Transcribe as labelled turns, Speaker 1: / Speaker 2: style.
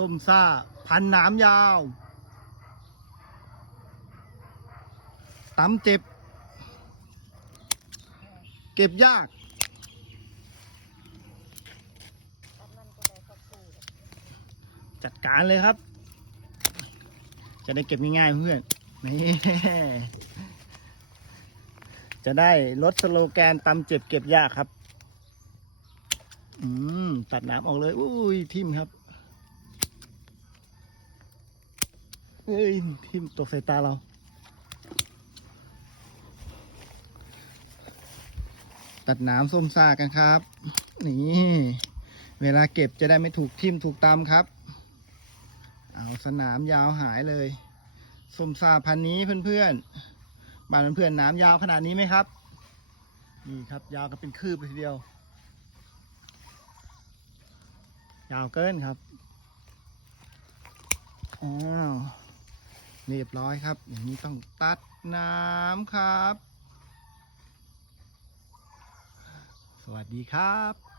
Speaker 1: ส้มซ่า พันหน้ำยาวตำเจ็บ เก็บยากจัดการเลยครับ จะได้เก็บง่ายๆเพื่อน นี่ จะได้ลดสโลแกนตำเจ็บเก็บยากครับ อืม ตัดน้ำออกเลย อุ้ย ทิ่มครับ เอ้ยทิ่มตกใส่ตาเรา ตัดหน้ำส้มซากันครับ นี่ เวลาเก็บจะได้ไม่ถูกทิ่มถูกตำครับ เอาสนามยาวหายเลย ส้มซาพันนี้เพื่อนๆ บ้านเพื่อนๆน้ำยาวขนาดนี้ไหมครับ นี่ครับยาวกันเป็นคืบเลยทีเดียว ยาวเกินครับอ้าว เรียบร้อยครับ อย่างนี้ต้องตัดน้ำครับ สวัสดีครับ